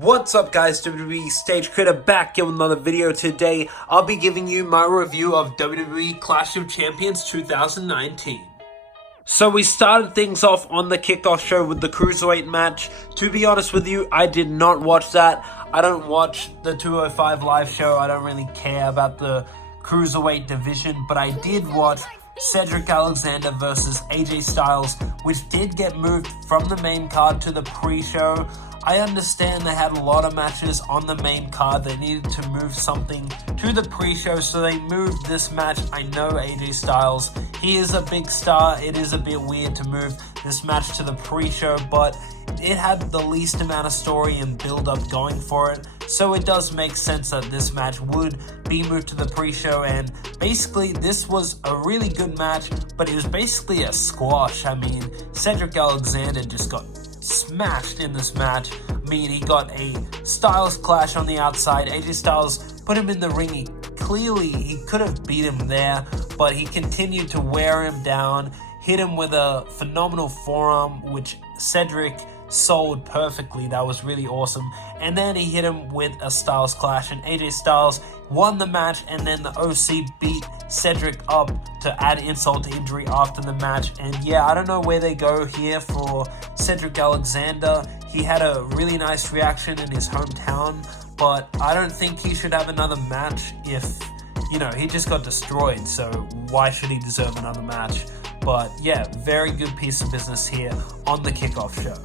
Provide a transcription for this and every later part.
What's up guys, WWE Stage Creator back here with another video. Today I'll be giving you my review of WWE Clash of Champions 2019. So we started things off on the kickoff show with the Cruiserweight match. To be honest with you, I did not watch that. I don't watch the 205 live show. I don't really care about the Cruiserweight division, but I did watch Cedric Alexander versus AJ Styles, which did get moved from the main card to the pre-show. I understand they had a lot of matches on the main card. They needed to move something to the pre-show, so they moved this match. I know AJ Styles, he is a big star. It is a bit weird to move this match to the pre-show, but it had the least amount of story and build-up going for it. So it does make sense that this match would be moved to the pre-show, and basically this was a really good match, but it was basically a squash. I mean, Cedric Alexander just got smashed in this match. I mean, he got a Styles clash on the outside. AJ Styles put him in the ring. He could have beat him there, but he continued to wear him down, hit him with a phenomenal forearm, which Cedric sold perfectly. That was really awesome. And then he hit him with a Styles clash, and AJ Styles won the match, and then the OC beat Cedric up to add insult to injury after the match. And yeah, I don't know where they go here for Cedric Alexander. He had a really nice reaction in his hometown, but I don't think he should have another match if, he just got destroyed, so why should he deserve another match? But yeah, very good piece of business here on the kickoff show.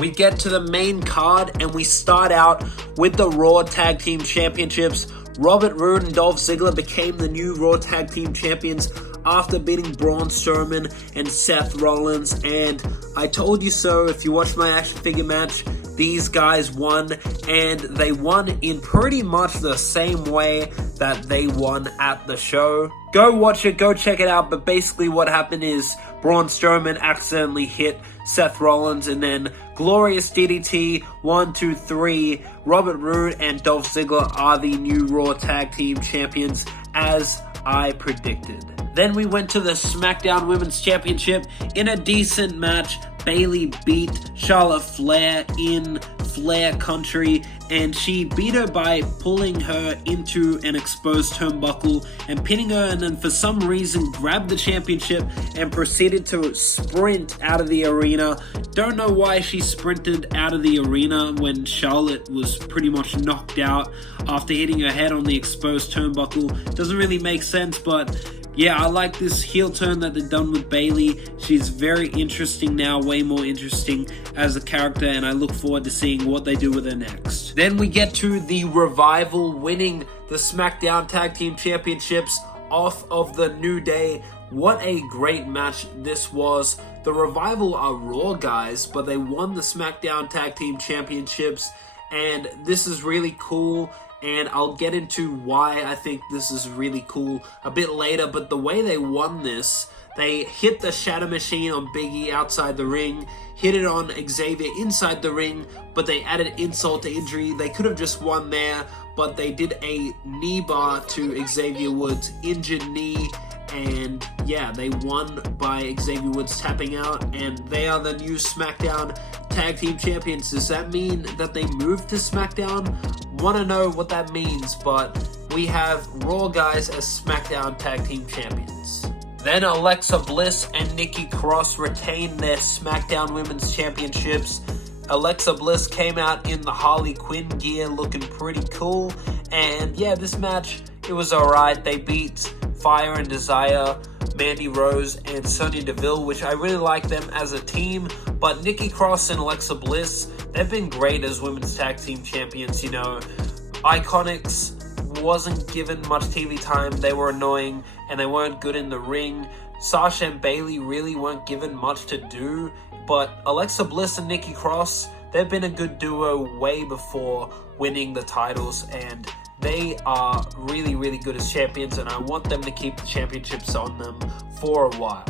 We get to the main card and we start out with the Raw Tag Team Championships. Roode and Dolph Ziggler became the new Raw Tag Team Champions after beating Braun, Strowman, and Seth Rollins. And I told you so. If you watch my action figure match, these guys won, and they won in pretty much the same way that they won at the show. Go watch it, go check it out. But basically what happened is Braun Strowman accidentally hit Seth Rollins, and then glorious DDT, 1, 2, 3. Roode and Dolph Ziggler are the new Raw Tag Team Champions, as I predicted. Then we went to the SmackDown Women's Championship. In a decent match, Bayley beat Charlotte Flair in Flair Country, and she beat her by pulling her into an exposed turnbuckle and pinning her, and then for some reason grabbed the championship and proceeded to sprint out of the arena. Don't know why she sprinted out of the arena when Charlotte was pretty much knocked out after hitting her head on the exposed turnbuckle. Doesn't really make sense, but yeah, I like this heel turn that they've done with Bayley. She's very interesting now, way more interesting as a character, and I look forward to seeing what they do with her next. Then we get to the Revival winning the SmackDown Tag Team Championships off of the New Day. What a great match this was. The Revival are Raw guys, but they won the SmackDown Tag Team Championships, and this is really cool. And I'll get into why I think this is really cool a bit later, but the way they won this, they hit the Shatter Machine on Big E outside the ring, hit it on Xavier inside the ring, but they added insult to injury. They could have just won there, but they did a knee bar to Xavier Woods' injured knee, and yeah, they won by Xavier Woods tapping out, and they are the new SmackDown Tag Team Champions. Does that mean that they moved to SmackDown? Want to know what that means, but we have Raw guys as SmackDown Tag Team Champions. Then Alexa Bliss and Nikki Cross retained their SmackDown Women's Championships. Alexa Bliss came out in the Harley Quinn gear looking pretty cool, and yeah, this match, it was alright. They beat Fire and Desire, Mandy Rose, and Sonya Deville, which I really like them as a team. But Nikki Cross and Alexa Bliss, they've been great as Women's Tag Team Champions. Iconics wasn't given much TV time. They were annoying, and they weren't good in the ring. Sasha and Bayley really weren't given much to do. But Alexa Bliss and Nikki Cross, they've been a good duo way before winning the titles, and they are really, really good as champions, and I want them to keep the championships on them for a while.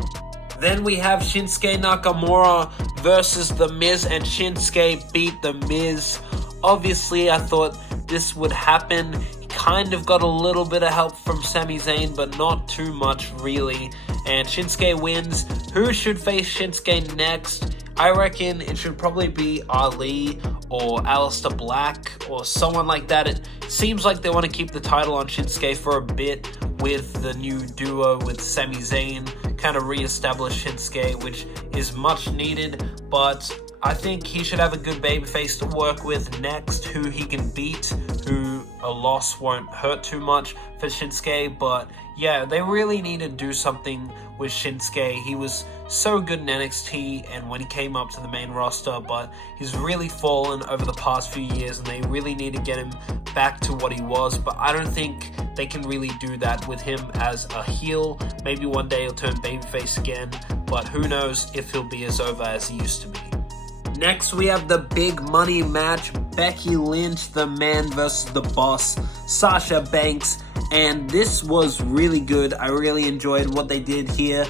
Then we have Schinsky Nakamura versus The Miz, and Shinsuke beat The Miz. Obviously, I thought this would happen. He kind of got a little bit of help from Sami Zayn, but not too much, really. And Shinsuke wins. Who should face Shinsuke next? I reckon it should probably be Ali or Aleister Black or someone like that. It seems like they want to keep the title on Shinsuke for a bit with the new duo with Sami Zayn, kind of re-establish Shinsuke, which is much needed, but I think he should have a good babyface to work with next, who he can beat, who a loss won't hurt too much for Shinsuke. But yeah, they really need to do something with Shinsuke. He was so good in NXT and when he came up to the main roster, but he's really fallen over the past few years and they really need to get him back to what he was. But I don't think they can really do that with him as a heel. Maybe one day he'll turn babyface again, but who knows if he'll be as over as he used to be. Next, we have the big money match, Becky Lynch, the Man vs. the Boss, Sasha Banks, and this was really good. I really enjoyed what they did here.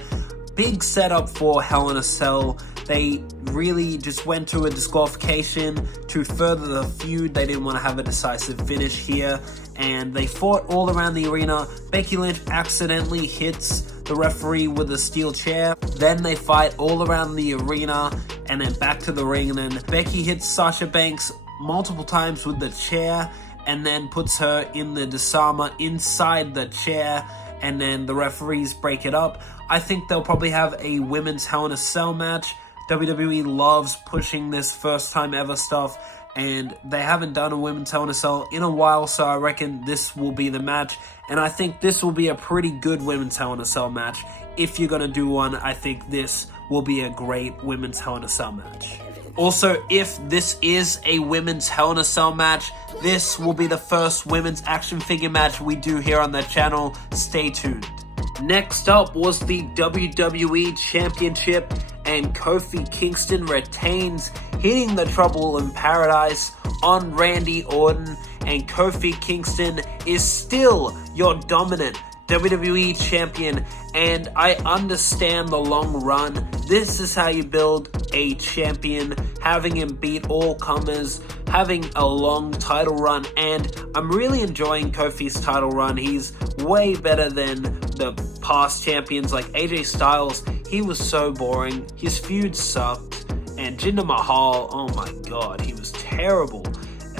Big setup for Hell in a Cell. They really just went to a disqualification to further the feud. They didn't want to have a decisive finish here, and they fought all around the arena. Becky Lynch accidentally hits the referee with a steel chair. Then they fight all around the arena and then back to the ring, and then Becky hits Sasha Banks multiple times with the chair and then puts her in the disarmer inside the chair, and then the referees break it up. I think they'll probably have a women's Hell in a Cell match. WWE loves pushing this first time ever stuff, and they haven't done a women's Hell in a Cell in a while, so I reckon this will be the match. And I think this will be a pretty good women's Hell in a Cell match. If you're going to do one, I think this will be a great women's Hell in a Cell match. Also, if this is a women's Hell in a Cell match, this will be the first women's action figure match we do here on the channel. Stay tuned. Next up was the WWE Championship, and Kofi Kingston retains, hitting the Trouble in Paradise on Randy Orton, and Kofi Kingston is still your dominant WWE Champion, and I understand the long run. This is how you build a champion, having him beat all comers, having a long title run, and I'm really enjoying Kofi's title run. He's way better than the past champions like AJ Styles. He was so boring. His feud sucked, and Jinder Mahal, oh my god, he was terrible.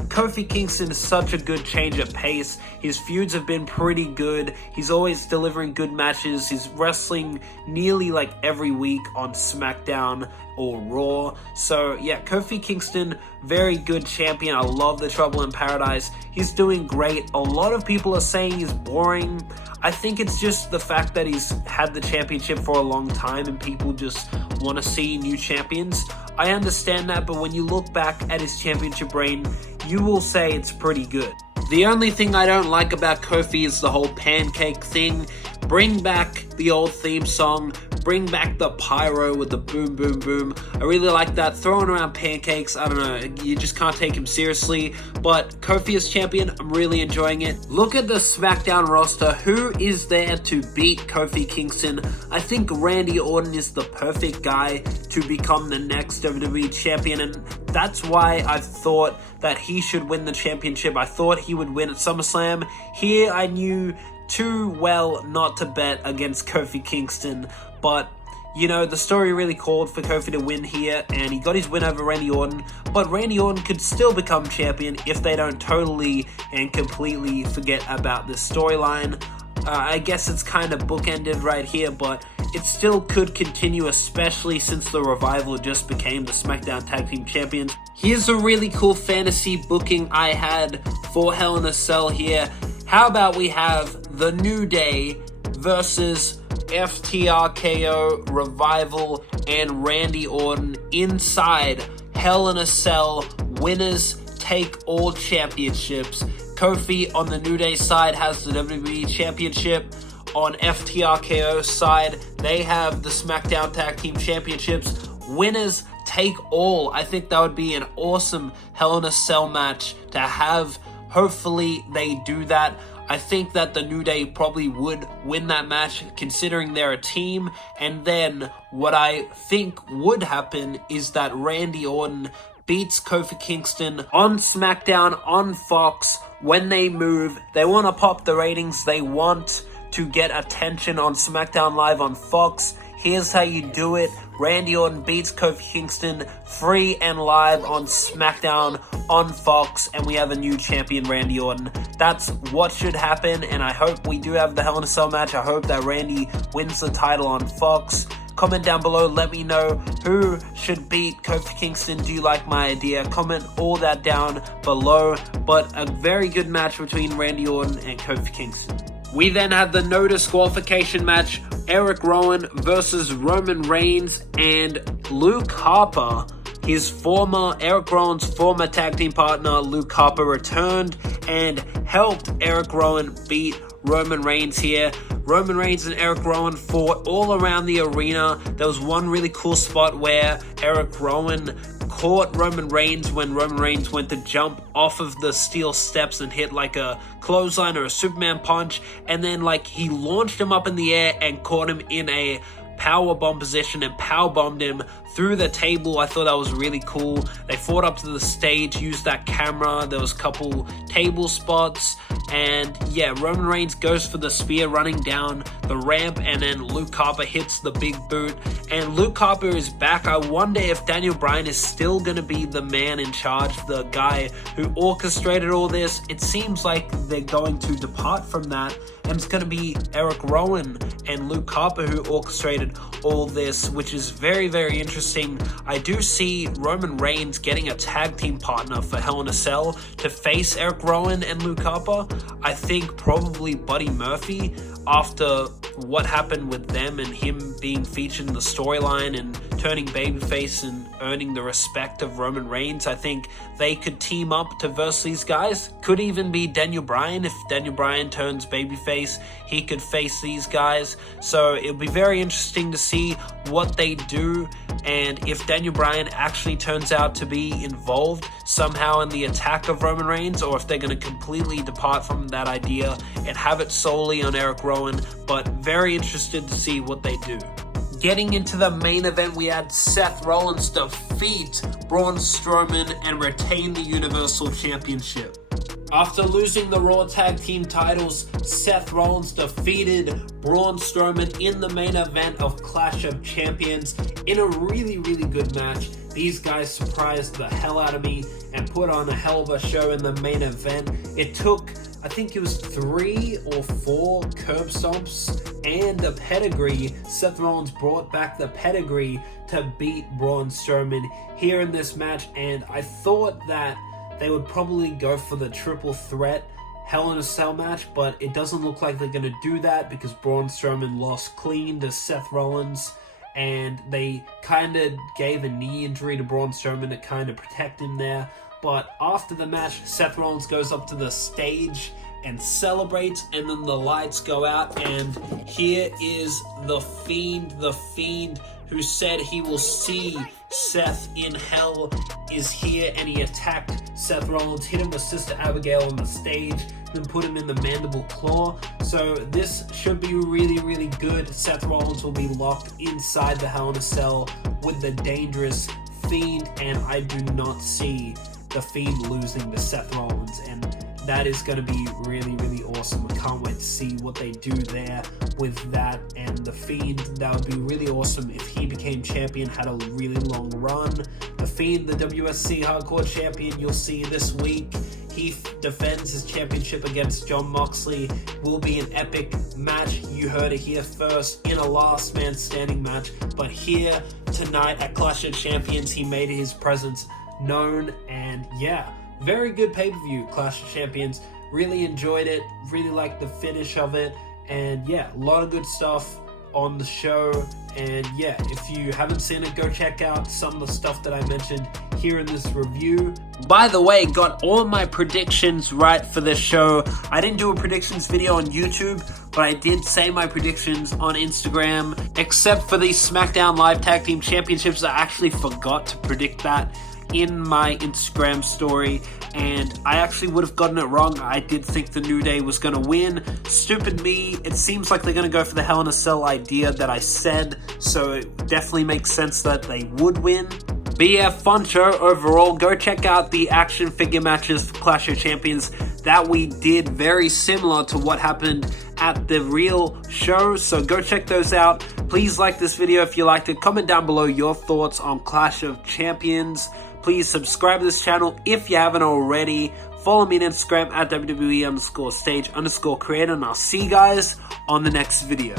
Kofi Kingston is such a good change of pace. His feuds have been pretty good. He's always delivering good matches. He's wrestling nearly like every week on SmackDown or Raw. So yeah, Kofi Kingston, very good champion. I love the Trouble in Paradise. He's doing great. A lot of people are saying he's boring. I think it's just the fact that he's had the championship for a long time and people just want to see new champions. I understand that, but when you look back at his championship reign, you will say it's pretty good. The only thing I don't like about Kofi is the whole pancake thing. Bring back the old theme song. Bring back the pyro with the boom, boom, boom. I really like that. Throwing around pancakes, I don't know. You just can't take him seriously. But Kofi as champion, I'm really enjoying it. Look at the SmackDown roster. Who is there to beat Kofi Kingston? I think Randy Orton is the perfect guy to become the next WWE champion. And that's why I thought that he should win the championship. I thought he would win at SummerSlam. Here I knew too well not to bet against Kofi Kingston, but you know, the story really called for Kofi to win here, and he got his win over Randy Orton, but Randy Orton could still become champion if they don't totally and completely forget about this storyline. I guess it's kind of bookended right here, but it still could continue, especially since the Revival just became the SmackDown Tag Team Champions. Here's a really cool fantasy booking I had for Hell in a Cell here. How about we have The New Day versus FTRKO, Revival, and Randy Orton inside Hell in a Cell. Winners take all championships. Kofi on the New Day side has the WWE Championship. On FTRKO's side, they have the SmackDown Tag Team Championships. Winners take all. I think that would be an awesome Hell in a Cell match to have. Hopefully they do that. I think that the New Day probably would win that match considering they're a team. And then what I think would happen is that Randy Orton beats Kofi Kingston on SmackDown on Fox. When they move, they want to pop the ratings. They want to get attention on SmackDown Live on Fox. Here's how you do it. Randy Orton beats Kofi Kingston free and live on SmackDown on Fox, and we have a new champion, Randy Orton. That's what should happen, and I hope we do have the Hell in a Cell match. I hope that Randy wins the title on Fox. Comment down below, let me know who should beat Kofi Kingston. Do you like my idea? Comment all that down below, but a very good match between Randy Orton and Kofi Kingston. We then had the no disqualification match, Erick Rowan versus Roman Reigns and Luke Harper. Erick Rowan's former tag team partner, Luke Harper, returned and helped Erick Rowan beat Roman Reigns here. Roman Reigns and Erick Rowan fought all around the arena. There was one really cool spot where Erick Rowan caught Roman Reigns when Roman Reigns went to jump off of the steel steps and hit like a clothesline or a Superman punch, and then he launched him up in the air and caught him in a power bomb position and power bombed him through the table. I thought that was really cool. They fought up to the stage, used that camera. There was a couple table spots, and yeah, Roman Reigns goes for the spear running down the ramp, and then Luke Harper hits the big boot, and Luke Harper is back. I wonder if Daniel Bryan is still going to be the man in charge, the guy who orchestrated all this. It seems like they're going to depart from that, and it's going to be Erick Rowan and Luke Harper who orchestrated all this, which is very, very interesting. I do see Roman Reigns getting a tag team partner for Hell in a Cell to face Erick Rowan and Luke Harper. I think probably Buddy Murphy, after what happened with them and him being featured in the storyline and turning babyface and earning the respect of Roman Reigns. I think they could team up to verse these guys. Could even be Daniel Bryan. If Daniel Bryan turns babyface, he could face these guys. So it'll be very interesting to see what they do, and if Daniel Bryan actually turns out to be involved somehow in the attack of Roman Reigns, or if they're going to completely depart from that idea and have it solely on Erick Rowan. But very interested to see what they do. Getting into the main event, we had Seth Rollins defeat Braun Strowman and retain the Universal Championship. After losing the Raw Tag Team titles, Seth Rollins defeated Braun Strowman in the main event of Clash of Champions in a really, really good match. These guys surprised the hell out of me and put on a hell of a show in the main event. It took, I think it was 3 or 4 curb stomps and a pedigree. Seth Rollins brought back the pedigree to beat Braun Strowman here in this match, and I thought that they would probably go for the triple threat Hell in a Cell match, but it doesn't look like they're going to do that because Braun Strowman lost clean to Seth Rollins, and they kind of gave a knee injury to Braun Strowman to kind of protect him there. But after the match, Seth Rollins goes up to the stage and celebrates, and then the lights go out, and here is the Fiend who said he will see Seth in hell is here, and he attacked Seth Rollins, hit him with Sister Abigail on the stage, then put him in the mandible claw. So this should be really, really good. Seth Rollins will be locked inside the Hell in a Cell with the dangerous Fiend, and I do not see the Fiend losing to Seth Rollins, and that is going to be really, really awesome. I can't wait to see what they do there with that and the Fiend. That would be really awesome if he became champion, had a really long run. The Fiend, the WSC Hardcore Champion, you'll see this week. He defends his championship against Jon Moxley. Will be an epic match. You heard it here first in a last man standing match. But here tonight at Clash of Champions, he made his presence known, and yeah, very good pay-per-view, Clash of Champions. Really enjoyed it, really liked the finish of it, and yeah, a lot of good stuff on the show. And yeah, if you haven't seen it, go check out some of the stuff that I mentioned here in this review. By the way, got all my predictions right for this show. I didn't do a predictions video on YouTube, but I did say my predictions on Instagram, except for the SmackDown Live Tag Team Championships. I actually forgot to predict that in my Instagram story, and I actually would have gotten it wrong. I did think the New Day was going to win. Stupid me. It seems like they're going to go for the Hell in a Cell idea that I said, so it definitely makes sense that they would win. But yeah, fun show overall. Go check out the action figure matches for Clash of Champions that we did, very similar to what happened at the real show, so go check those out. Please like this video if you liked it. Comment down below your thoughts on Clash of Champions. Please subscribe to this channel if you haven't already. Follow me on Instagram at WWE_stage_creator, and I'll see you guys on the next video.